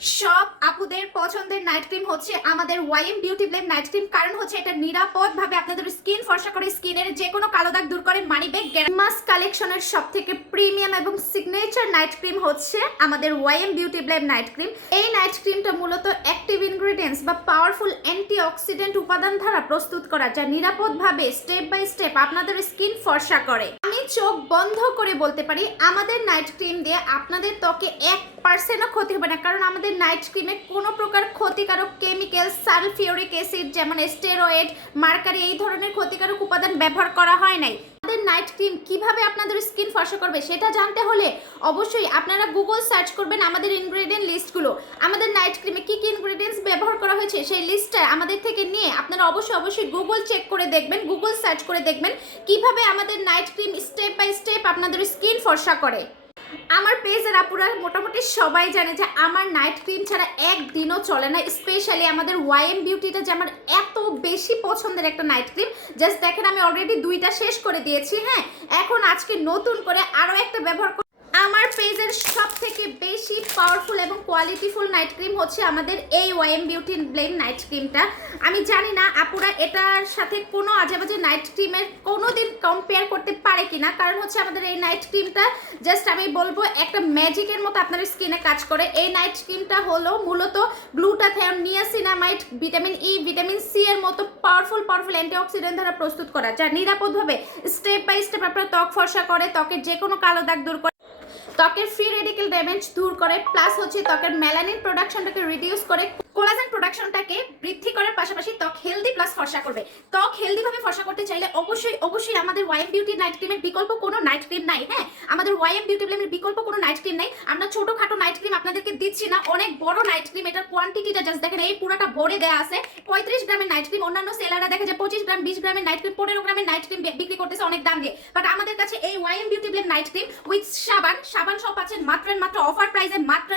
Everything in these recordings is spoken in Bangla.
সব আপুদের পছন্দের নাইট ক্রিম হচ্ছে আমাদের YM beauty balm night cream. কারণ হচ্ছে এটা নিরাপদভাবে আপনাদের স্কিন ফর্সা করে, স্কিনের যে কোনো কালো দাগ দূর করে। মানি ব্যাগ মাস কালেকশনের সবথেকে প্রিমিয়াম এবং সিগনেচার নাইট ক্রিম হচ্ছে আমাদের YM beauty balm night cream. এই নাইট ক্রিমটা মূলত অ্যাক্টিভ ইনগ্রেডিয়েন্টস বা পাওয়ারফুল অ্যান্টিঅক্সিডেন্ট উপাদান দ্বারা প্রস্তুত করা, যা নিরাপদভাবে স্টেপ বাই স্টেপ আপনাদের স্কিন ফর্সা করে। আমি চোখ বন্ধ করে বলতে পারি আমাদের নাইট ক্রিম দিয়ে আপনাদের ত্বকে 1%ও ক্ষতি হবে না। কারণ আমাদের নাইট ক্রিমে কোনো প্রকার ক্ষতিকারক কেমিক্যাল, সালফিউরিক অ্যাসিড যেমন স্টেরয়েড, মার্কারি এই ধরনের ক্ষতিকারক উপাদান ব্যবহার করা হয় নাই। আমাদের নাইট ক্রিম কিভাবে আপনাদের স্কিন ফর্সা করবে সেটা জানতে হলে অবশ্যই আপনারা গুগল সার্চ করবেন আমাদের ইনগ্রেডিয়েন্ট লিস্টগুলো। আমাদের নাইট ক্রিমে কি কি ইনগ্রেডিয়েন্টস ব্যবহার করা হয়েছে সেই লিস্টটা আমাদের থেকে নিয়ে আপনারা অবশ্যই গুগল চেক করে দেখবেন, গুগল সার্চ করে দেখবেন কিভাবে আমাদের night cream step by step আপনাদের স্কিন ফর্সা করে। আমার পেজের আপুরা মোটামুটি সবাই জানে যে আমার নাইট ক্রিম ছাড়া একদিনও চলে না। স্পেশালি আমাদের ওয়াইএম বিউটিটা যে আমার এত বেশি পছন্দের একটা নাইট ক্রিম, জাস্ট দেখেন আমি অলরেডি 2টা শেষ করে দিয়েছি। হ্যাঁ, এখন আজকে নতুন করে আরও একটা ব্যবহার। আমার পেজের সব থেকে বেশি পাওয়ারফুল এবং কোয়ালিটিফুল নাইট ক্রিম হচ্ছে আমাদের এই ওয়াইএম বিউটি ব্লেম নাইট ক্রিমটা। আমি জানি না আপুরা এটার সাথে কোনো আজেবাজে নাইট ক্রিমের কোনোদিন কম্পেয়ার করতে পারে কিনা। কারণ হচ্ছে আমাদের এই নাইট ক্রিমটা জাস্ট আমি বলবো একটা ম্যাজিকের মতো আপনার স্কিনে কাজ করে। এই নাইট ক্রিমটা হলো মূলত glutathione, niacinamide, vitamin E, vitamin C এর মতো পাওয়ারফুল অ্যান্টিঅক্সিডেন্ট দ্বারা প্রস্তুত করা, যা নিরাপদভাবে স্টেপ বাই স্টেপ আপনার ত্বক ফর্সা করে, ত্বকের যে কোনো কালো দাগ দূর করে, ত্বকের ফ্রি রেডিক্যাল ড্যামেজ দূর করে, প্লাস হচ্ছে ত্বকের মেলানিন প্রোডাকশনটাকে রিডিউস করে, কোলাজেন প্রোডাকশনটাকে বৃদ্ধি করার পাশাপাশি ত্বক হেলদি প্লাস ফর্সা করবে। ত্বক হেলদিভাবে ফর্সা করতে চাইলে অবশ্যই আমাদের ওয়াইএম বিউটি নাইট ক্রিমের বিকল্প কোনো নাইট ক্রিম নাই। হ্যাঁ, আমাদের ওয়াইএম বিউটি ব্লেমের বিকল্প কোনো নাইট ক্রিম নাই। আমরা ছোটখাটো নাইট ক্রিম আপনাদেরকে দিচ্ছি না, অনেক বড় নাইট ক্রিম। এটার কোয়ান্টিটিটা জাস্ট দেখেন, এই পুরোটা ভরে দেওয়া আছে 35 গ্রামের নাইট ক্রিম। অন্যান্য সেলাররা দেখা যায় 25 গ্রাম, 20 গ্রামের নাইট ক্রিম, 15 গ্রামের নাইট ক্রিম বিক্রি করতেছে অনেক দাম দিয়ে। বাট আমাদের কাছে এই YM beauty balm night cream with সাবান সব পাচ্ছেন মাত্র অফার প্রাইসে মাত্র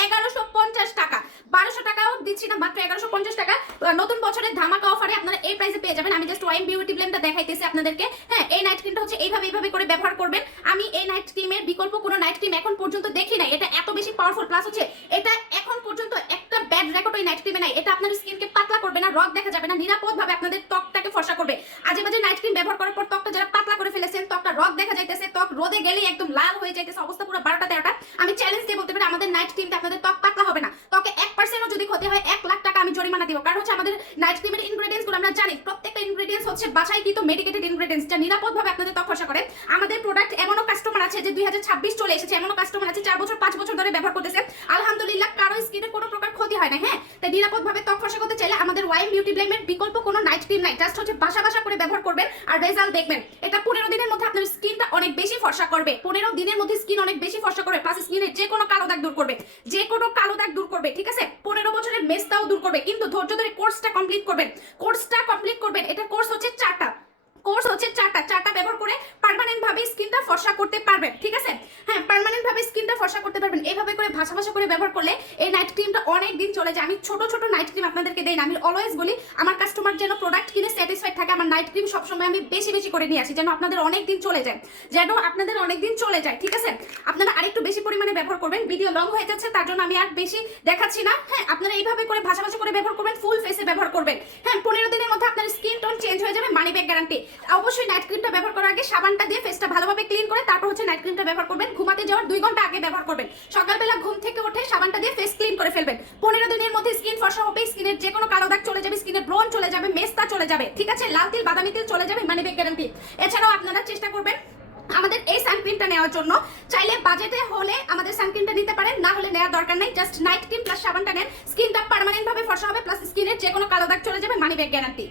1150 টাকা। 1200 টাকাও দিচ্ছি না, মাত্র 1150 টাকা। নতুন বছরের ধামাকা অফারে আপনারা এই প্রাইসে পেয়ে যাবেন। আমি জাস্ট ওয়াইএম বিউটি ব্লেমটা দেখাইতেছি আপনাদেরকে। হ্যাঁ, এই নাইট ক্রিমটা হচ্ছে এইভাবে করে ব্যবহার করবেন। আমি এই নাইট ক্রিমের বিকল্প কোনো নাইট ক্রিম এখন পর্যন্ত দেখি নাই। এটা এত বেশি পাওয়ারফুল, প্লাস হচ্ছে এটা এখন পর্যন্ত একটা ব্যাড রেকর্ড ওই নাইট ক্রিমে নাই। এটা আপনার স্কিনকে পাতলা করবে না, রগ দেখা যাবে না, নিরাপদভাবে আপনাদের ত্বকটাকে ফর্সা করবে। আজেবাজে নাইট ক্রিম ব্যবহার করার পর ত্বকটা যারা পাতলা করে ফেলেছেন, ত্বকটা রগ দেখা যাইতেছে, ত্বক রোদে গেলেই একদম লাল হয়ে যাইতেছে, অবস্থা পুরো 12টা 13টা, আমি চ্যালেঞ্জ দিয়ে বলতে পারি আমাদের নাইট ক্রিমটা আপনাদের ত্বক পাতলা হবে না। ত্বকে 1%ও যদি ক্ষতি হয় 1 লাখ টাকা আমি জরিমানা দিব। কারণ হচ্ছে আমাদের নাইট ক্রিমের ইনগ্রেডিয়েন্টস গুলো আমরা জানি, প্রত্যেকটা ইনগ্রেডিয়েন্টস হচ্ছে বাছাইকৃত মেডিকেটেড ইনগ্রেডিয়েন্টস, যা নিরাপদভাবে আপনাদের ত্বক ফর্সা করে। আমাদের প্রোডাক্ট এমনও কাস্টমার আছে যে 2026 চলে এসেছে, এমনও কাস্টমার আছে 4 বছর 5 বছর ধরে ব্যবহার করতেছে, আলহামদুলিল্লাহ কারো স্কিনে কোনো প্রকার ক্ষতি হয় না। হ্যাঁ, তাই নিরাপদভাবে ত্বক ফর্সা করতে চাইলে আমাদের ওয়াইএম বিউটি ব্লেমের বিকল্প কোনো নাইট ক্রিম নাই। জাস্ট হচ্ছে বাসা করে ব্যবহার করবেন আর রেজাল্ট দেখবেন। এটা 15 দিনের মধ্যে আপনার স্কিনটা অনেক বেশি ফর্সা করবে। 15 দিনের মধ্যে স্কিন অনেক বেশি ফর্সা করবে, প্লাস স্কিনের যে কোনো কালো দাগ দূর করবে, ঠিক আছে। 15 বছরের মেস্তাও দূর করবে। কিন্তু ধৈর্য ধরে কোর্সটা কমপ্লিট করবেন। এটা কোর্স হচ্ছে 4টা ব্যবহার করে পার্মানেন্ট ভাবে স্কিনটা ফর্সা করতে পারবেন, ঠিক আছে। হ্যাঁ, পার্মানেন্ট ভাবে স্কিনটা ফর্সা করতে পারবেন। এইভাবে করে ভাষা করে ব্যবহার করলে এই নাইট ক্রিমটা অনেক দিন চলে যায়। আমি ছোট নাইট ক্রিম আপনাদেরকে দেই না। আমি অলওয়েজ বলি আমার কাস্টমার যেন প্রোডাক্ট কিনে স্যাটিসফাইড থাকে। আমার নাইট ক্রিম সবসময় আমি বেশি করে নিয়ে আসি, যেন আপনাদের অনেক দিন চলে যায়, ঠিক আছে। আপনারা আরেকটু বেশি পরিমাণে ব্যবহার করবেন। ভিডিও লং হয়ে যাচ্ছে, তার জন্য আমি আর বেশি দেখাচ্ছি না। হ্যাঁ, আপনারা এইভাবে করে ভাষা করে ব্যবহার করবেন, ফুল ফেসে ব্যবহার করবেন। হ্যাঁ, 15 দিনের মধ্যে আপনার স্কিন টোন চেঞ্জ হয়ে যাবে, মানি ব্যাক গ্যারান্টি। অবশ্যই নাইট ক্রিমটা ব্যবহার করার আগে সাবানটা দিয়ে ফেসটা ভালোভাবে ক্লিন করে তারপর হচ্ছে নাইট ক্রিমটা ব্যবহার করবেন। ঘুমাতে যাওয়ার 2 ঘন্টা আগে ব্যবহার করবেন। সকালবেলা ঘুম থেকে উঠে সাবানটা দিয়ে ফেস ক্লিন করে ফেলবেন। 15 দিনের মধ্যে স্কিন ফর্সা হবে, স্কিনের যে কোনো কালো দাগ চলে যাবে, স্কিনের ব্রণ চলে যাবে, মেস্তা চলে যাবে, ঠিক আছে, লাল তিল বাদামি তিল চলে যাবে, মানি ব্যাক গ্যারান্টি। এছাড়াও আপনারা চেষ্টা করবেন আমাদের এই সানক্রিমটা নেওয়ার জন্য। চাইলে বাজেটে হলে আমাদের সানক্রিমটা নিতে পারেন, না হলে নেওয়ার দরকার নাই। জাস্ট নাইট ক্রিম প্লাস সাবানটা নেন, স্কিনটা পার্মানেন্ট ভাবে ফর্সা হবে, প্লাস স্কিনের যে কোনো কালো দাগ চলে যাবে, মানি ব্যাক গ্যারান্টি।